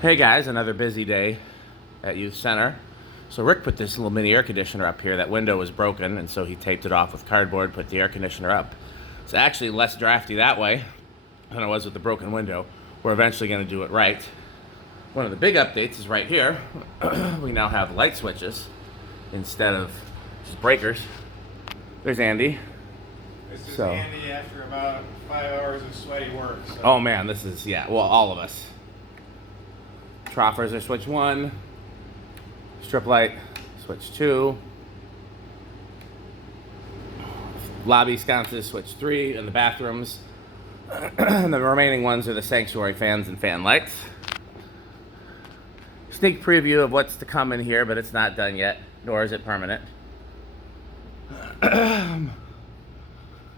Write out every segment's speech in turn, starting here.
Hey guys, another busy day at Youth Center. So Rick put this little mini air conditioner up here. That window was broken, and so he taped it off with cardboard, put the air conditioner up. It's actually less drafty that way than it was with the broken window. We're eventually going to do it right. One of the big updates is right here. We now have light switches instead of just breakers. There's Andy. This is Andy after about 5 hours of sweaty work. So. Oh man, this is, yeah, well, all of us. Troffers are switch 1, strip light switch 2, lobby sconces switch 3, and the bathrooms. And the remaining ones are the sanctuary fans and fan lights. Sneak preview of what's to come in here, but it's not done yet, nor is it permanent.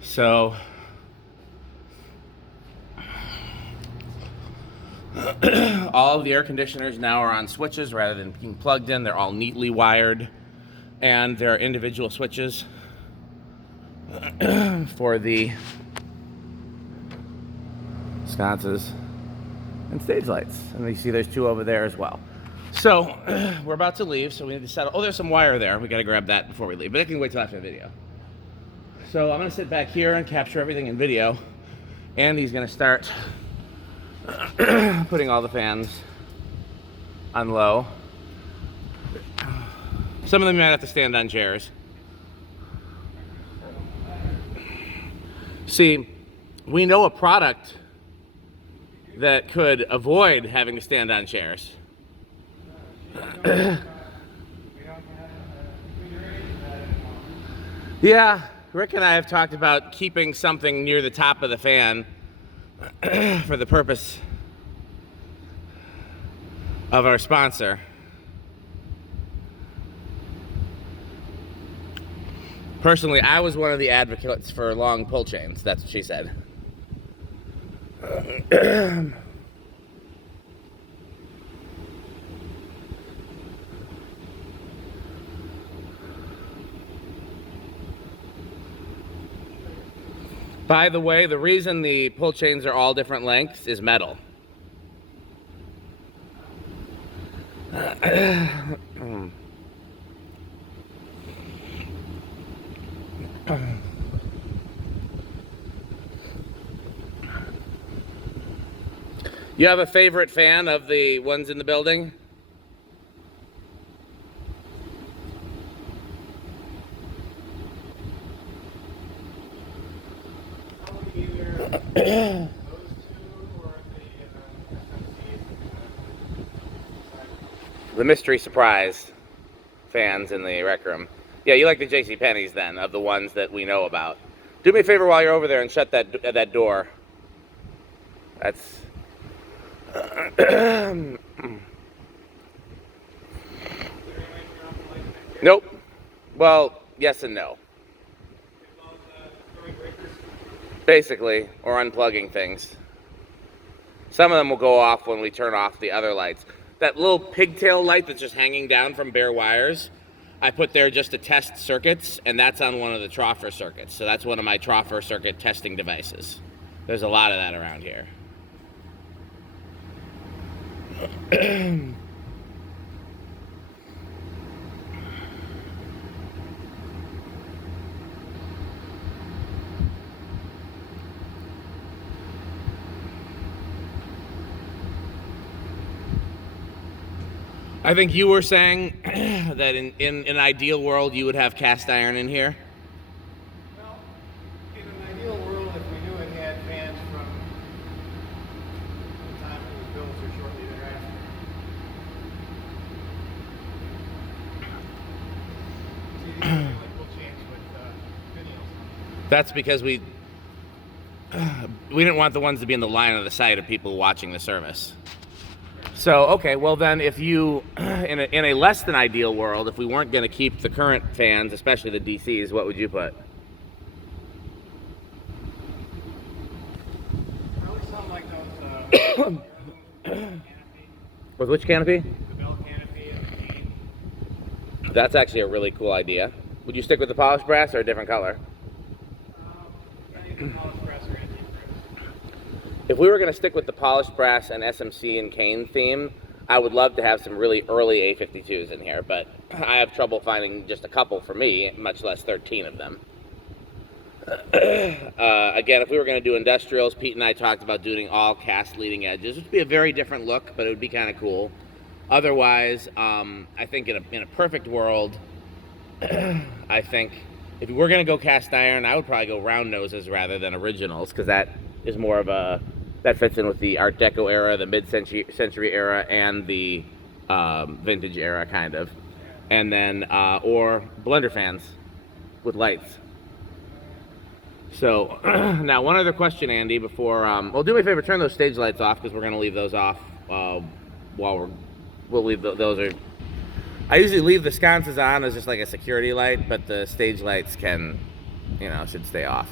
So all of the air conditioners now are on switches rather than being plugged in. They're all neatly wired, and there are individual switches for the sconces and stage lights. And you see there's 2 over there as well. So we're about to leave, so we need to settle. Oh, there's some wire there. We got to grab that before we leave, but I can wait till after the video. So I'm going to sit back here and capture everything in video. Andy's going to start putting all the fans on low. Some of them you might have to stand on chairs. See, we know a product that could avoid having to stand on chairs. Yeah, Rick and I have talked about keeping something near the top of the fan for the purpose of our sponsor. Personally, I was one of the advocates for long pull chains. That's what she said. By the way, the reason the pull chains are all different lengths is metal. You have a favorite fan of the ones in the building? The mystery surprise fans in the rec room. Yeah, you like the JCPenney's then, of the ones that we know about. Do me a favor while you're over there and shut that door. That's... Nope. Well, yes and no. Basically, or unplugging things. Some of them will go off when we turn off the other lights. That little pigtail light that's just hanging down from bare wires, I put there just to test circuits, and that's on one of the Troffer circuits. So that's one of my Troffer circuit testing devices. There's a lot of that around here. I think you were saying that in an ideal world you would have cast iron in here. Well, in an ideal world, if we knew it had fans from the time it was built or shortly thereafter. See, these are like pull chains with videos. That's because we didn't want the ones to be in the line of the sight of people watching the service. So, okay, well then if you, in a less than ideal world, if we weren't going to keep the current fans, especially the DCs, what would you put? Probably something like those, canopy. With which canopy? The bell canopy and the cane. That's actually a really cool idea. Would you stick with the polished brass or a different color? Anything polished brass or antique brass. if we were going to stick with the polished brass and SMC and cane theme, I would love to have some really early A52s in here, but I have trouble finding just a couple for me, much less 13 of them. Again, if we were going to do industrials, Pete and I talked about doing all cast leading edges, which would be a very different look, but it would be kind of cool. Otherwise, I think in a perfect world, I think if we're going to go cast iron, I would probably go round noses rather than originals, because that is more of a, that fits in with the Art Deco era, the mid-century era, and the vintage era, kind of. And then, or blender fans with lights. So, now one other question, Andy, before, well, do me a favor, turn those stage lights off, because we're going to leave those off while we'll leave those are, I usually leave the sconces on as just like a security light, but the stage lights can, you know, should stay off.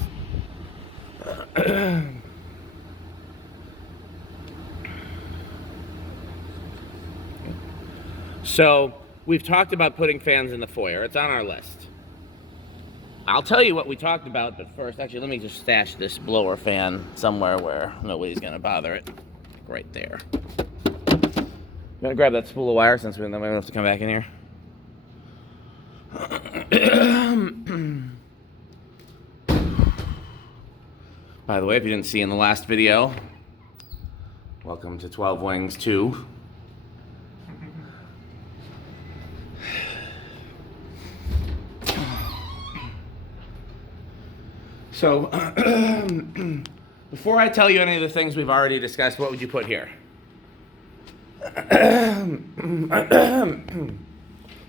So, we've talked about putting fans in the foyer. It's on our list. I'll tell you what we talked about, but first, actually, let me just stash this blower fan somewhere where nobody's going to bother it. Right there. I'm going to grab that spool of wire since we don't have to come back in here. By the way, if you didn't see in the last video, welcome to 12 Wings 2. So, before I tell you any of the things we've already discussed, what would you put here?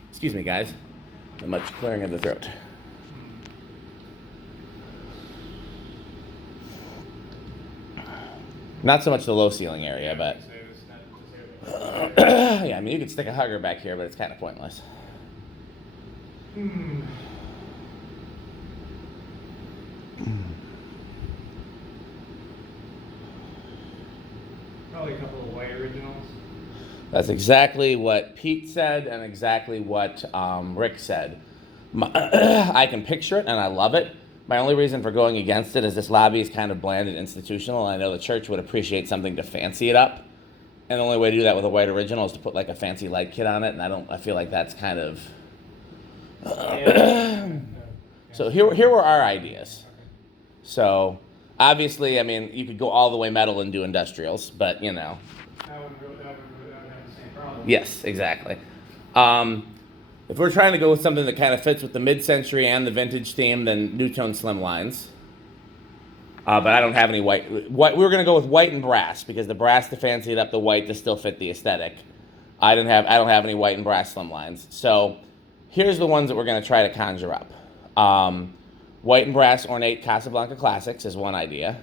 Excuse me, guys. A much clearing of the throat. Not so much the low ceiling area, but yeah, I mean, you could stick a hugger back here, but it's kind of pointless. Probably a couple of white originals. That's exactly what Pete said and exactly what Rick said. I can picture it and I love it. My only reason for going against it is this lobby is kind of bland and institutional, and I know the church would appreciate something to fancy it up. And the only way to do that with a white original is to put like a fancy light kit on it, and I feel like that's kind of... So here were our ideas. So, obviously, I mean, you could go all the way metal and do industrials, but, you know. That would have the same problem. Yes, exactly. If we're trying to go with something that kind of fits with the mid-century and the vintage theme, then New-Tone slim lines. But I don't have any white. We were going to go with white and brass, because the brass to fancy it up, the white to still fit the aesthetic. I don't have any white and brass slim lines. So here's the ones that we're going to try to conjure up. White and brass ornate Casablanca Classics is one idea.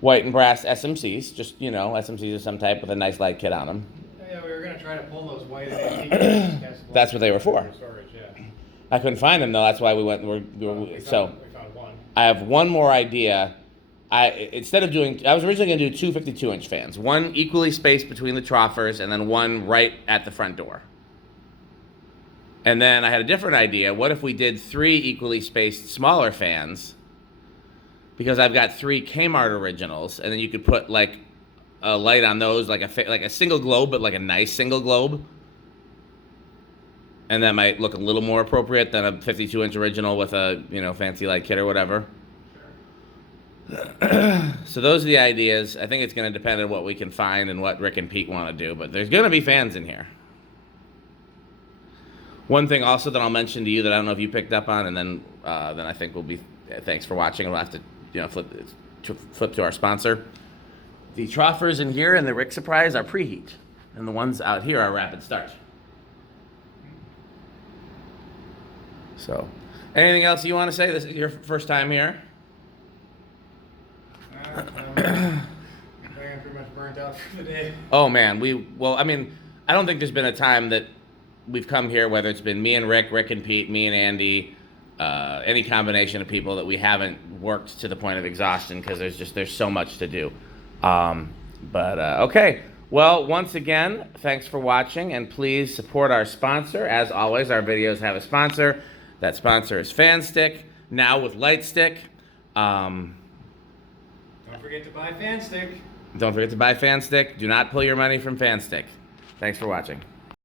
White and brass SMCs, just, you know, SMCs of some type with a nice light kit on them. Yeah, we were going to try to pull those white and That's what they were for. Storage, yeah. I couldn't find them though. That's why we went. We found one. I have one more idea. I was originally going to do two 52-inch fans, one equally spaced between the troffers, and then one right at the front door. And then I had a different idea. What if we did three equally spaced smaller fans? Because I've got three Kmart originals, and then you could put like a light on those, like a single globe, but like a nice single globe. And that might look a little more appropriate than a 52-inch original with a, you know, fancy light kit or whatever. Sure. So those are the ideas. I think it's going to depend on what we can find and what Rick and Pete want to do, but there's going to be fans in here. One thing also that I'll mention to you that I don't know if you picked up on, and then I think we'll be, thanks for watching, and we'll have to, you know, flip to our sponsor. The troffers in here and the Rick Surprise are preheat, and the ones out here are rapid start. So, anything else you want to say? This is your first time here? I'm pretty much burnt out for the day. Oh man, I mean, I don't think there's been a time that we've come here, whether it's been me and Rick and Pete, me and Andy, any combination of people, that we haven't worked to the point of exhaustion, because there's so much to do. Okay. Well, once again, thanks for watching, and please support our sponsor. As always, our videos have a sponsor. That sponsor is FanStick, now with LightStick. Don't forget forget to buy FanStick. Don't forget to buy FanStick. Do not pull your money from FanStick. Thanks for watching.